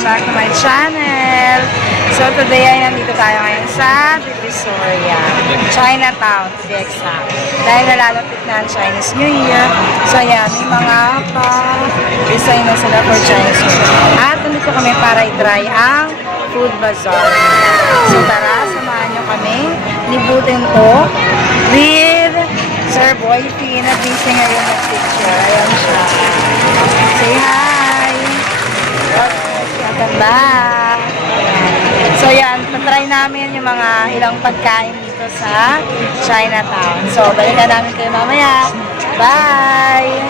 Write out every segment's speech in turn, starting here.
Welcome back to my channel. So today ay nandito tayo ngayon sa Divisoria, Chinatown to be exact. Dahil nalalapit na ang Chinese New Year. So ayan, may mga pa-design na sila for Chinese New Year. At nandito kami para i-try ang food bazaar. So tara, samahan nyo kami. Libutin to with Sir Boyfie na busy ngayon ng picture. Ayan siya. Say hi! Welcome back! So yan, patry namin yung mga ilang pagkain dito sa Chinatown. So balikan namin kayo mamaya. Bye!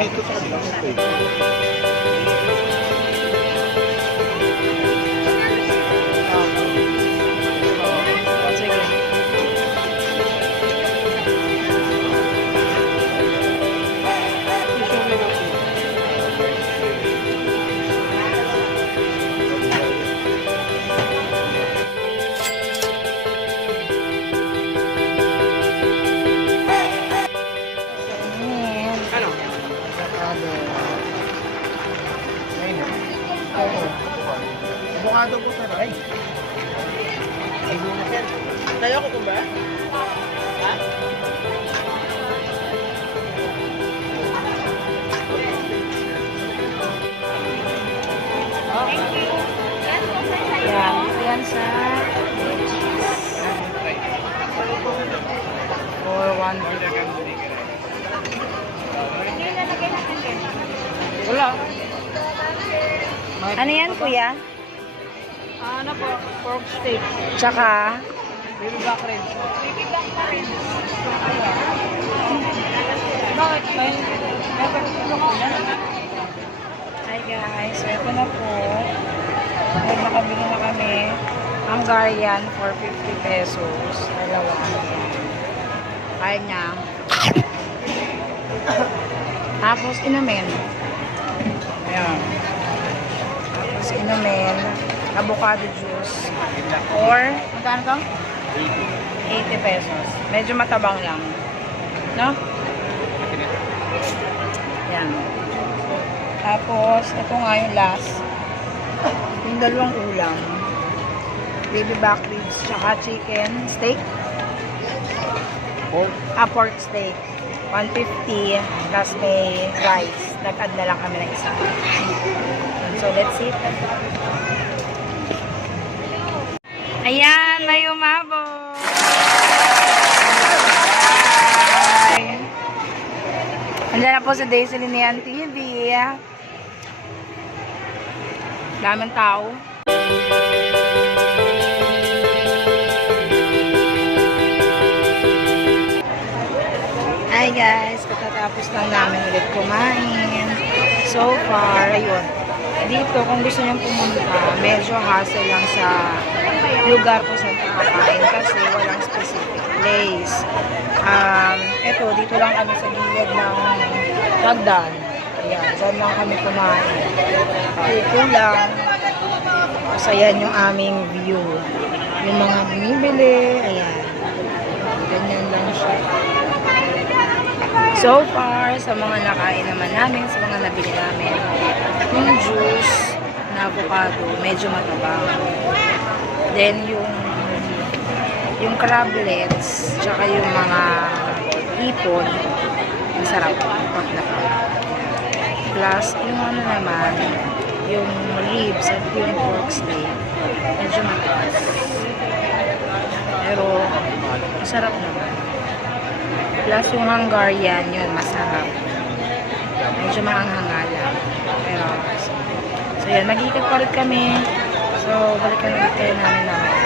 Dito sa kabilang stage. Abogado po sir. Ay. Tayo ko ba? Ha? Thank you. Yan sa for 1 wala. Ano yan, kuya? Ano po? Pork steak. Tsaka? Baby back ribs. Baby back pa rin. Bakit? May Hi guys, so ito na po. Nakabili na kami. Hungarian for 50 pesos. Dalawa. Kaya niya. Tapos inumin. Ayan. Tapos inumin. Avocado juice. Or, magkano to? 80 pesos. Medyo matabang lang. No? Yan. Tapos, ito nga yung last. Yung dalawang ulam. Baby back ribs, tsaka chicken steak. Pork. Pork steak. 150. Tapos may rice. nag-add na lang kami ng isa. So, let's see. Ayan, may umabot. Andiyan na po sa Day Salinian TV. Daming tao. Hi guys, katatapos lang namin ulit kumain. So far, ayun. Dito, kung gusto nyo pumunta, medyo hassle lang sa lugar kung saan kakain kasi walang specific place. Eto, dito lang kami sa gilid ng Hagdan. Ayan, dyan lang kami kumain. Dito lang. So, yan yung aming view. Yung mga bumibili, ayan. Ganyan lang siya. So far, sa mga nakain naman namin, sa mga nabili namin, yung juice na avocado, medyo matabang. Then, yung crablets, tsaka yung mga ipon, masarap. Pag plus, yung ano naman, yung ribs at yung pork steak, medyo mataas. Pero, masarap naman. Plus, yung Hungarian, yun, masarap. Medyo maanghanga lang. Pero, so yan, mag-iikot pa rin kami. So, balikan ulit kayo namin naman.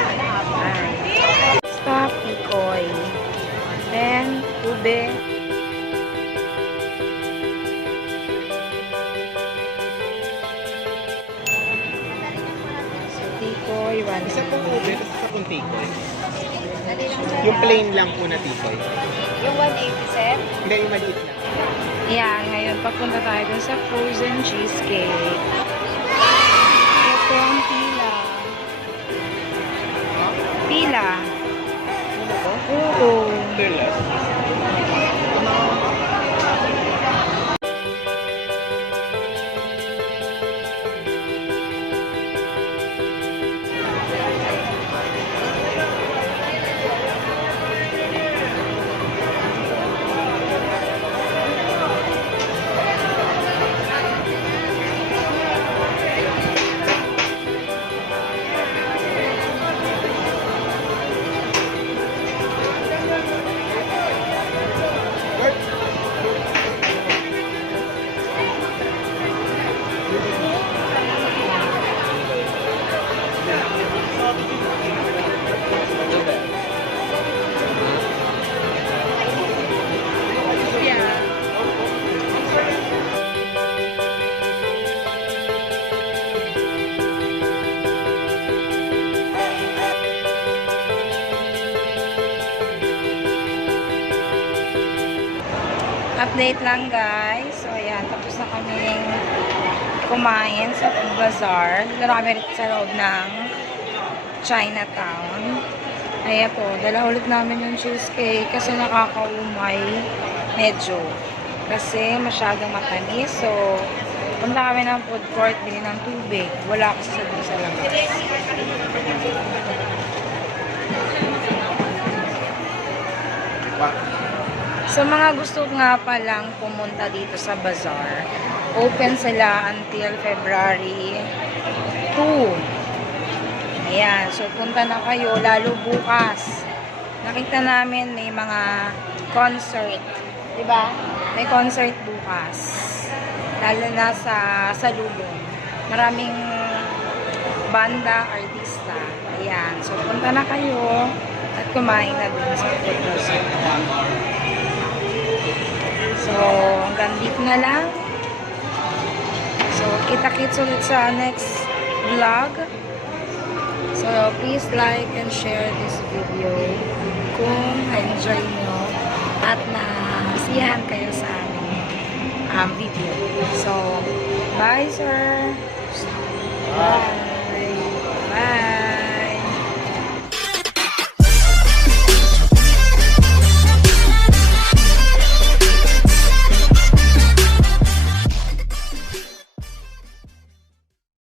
Stop, ikoy. Then, ube. So, tikoy, one. Isa pong ube, isa pong tikoy. Yung plain lang po na tikoy. Yung 180 set? Hindi, yung maliit lang. Yan, ngayon papunta tayo dun sa frozen cheesecake. Ito ang pila. Pila. Ano po? Oo. Fearless. Update lang guys. So ayan, tapos na kami kumain sa bazaar. Dito na kami sa loob ng Chinatown. Ayan po, dala ulit namin yung cheesecake kasi nakakaumay medyo. Kasi masyadong matamis. So, punta kami ng food court, bili ng tubig. Wala kasi sa labas. Sa mga gusto nga palang pumunta dito sa bazaar, open sila until February 2. Ayan, so punta na kayo, lalo bukas. Nakita namin may mga concert, diba? May concert bukas. Lalo na sa Lubong. Maraming banda, artista. Ayan, so punta na kayo at kumain na dun sa food bazaar. So, hanggang dito na lang. So, kita-kits ulit sa next vlog. So, please like and share this video kung enjoy nyo at nasiyahan kayo sa aming video. So, bye sir! Bye!